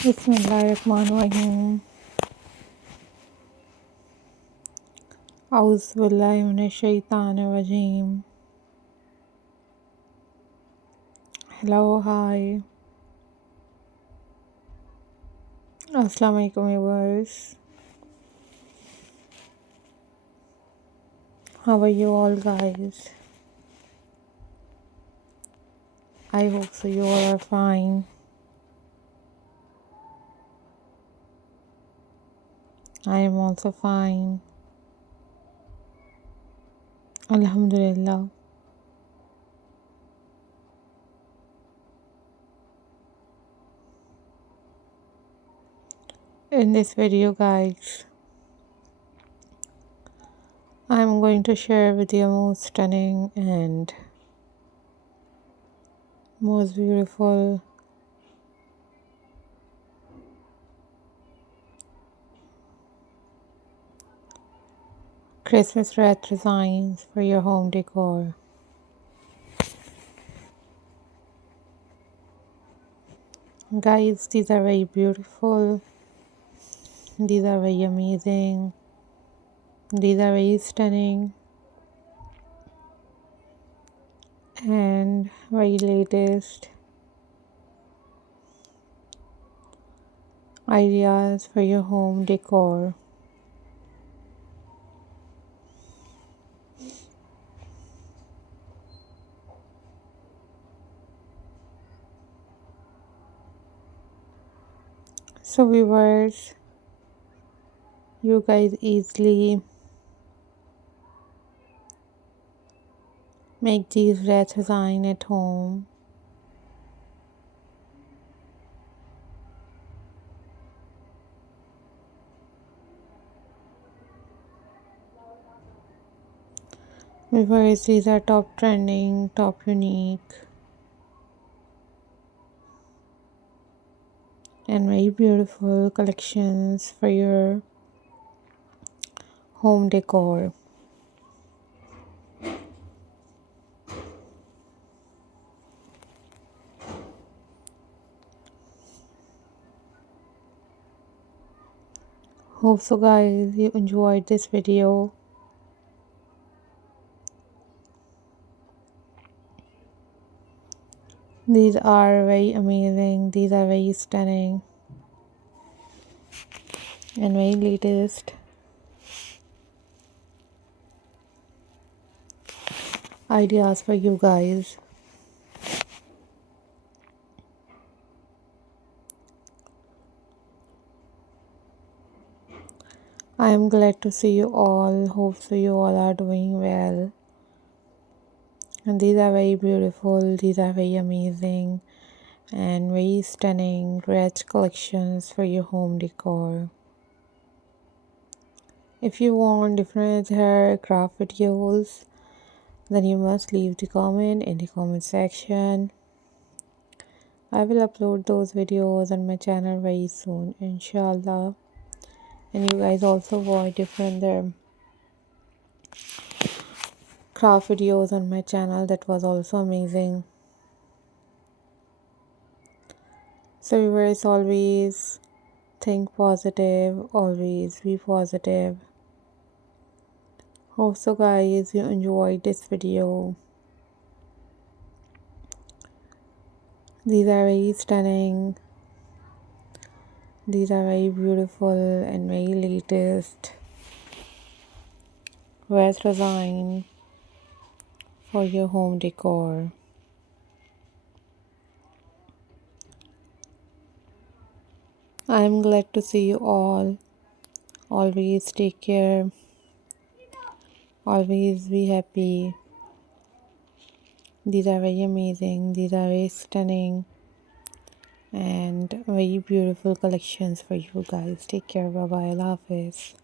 बिस्मिल्लाहिर्रहमानिर्रहीम। औज़ुबिल्लाहि मिनश्शैतानिर्रजीम। Hello, hi. Assalamu alaikum viewers. How are you all guys? I hope so you all are fine. I am also fine. Alhamdulillah. In this video guys, I am going to share with you most stunning and most beautiful Christmas wreath designs for your home decor. Guys, these are very beautiful. These are very amazing. These are very stunning and very latest ideas for your home decor. So viewers, you guys easily make these wreath design at home. Viewers, these are top trending, top unique and very beautiful collections for your home decor. Hope so guys you enjoyed this video. These are very amazing, these are very stunning and very latest ideas for you guys. I am glad to see you all. Hope so you all are doing well. And these are very beautiful, these are very amazing and very stunning wreath collections for your home decor. If you want different hair craft videos, then you must leave the comment in the comment section. I will upload those videos on my channel very soon, inshallah. And you guys also watch different craft videos on my channel. That was also amazing. So viewers, always think positive, always be positive. Hope so guys you enjoyed this video. These are very stunning, these are very beautiful and very latest wreath design for your home decor. I am glad to see you all. Always take care, always be happy. These are very amazing, these are very stunning and very beautiful collections for you guys. Take care, bye bye, Allah Hafiz.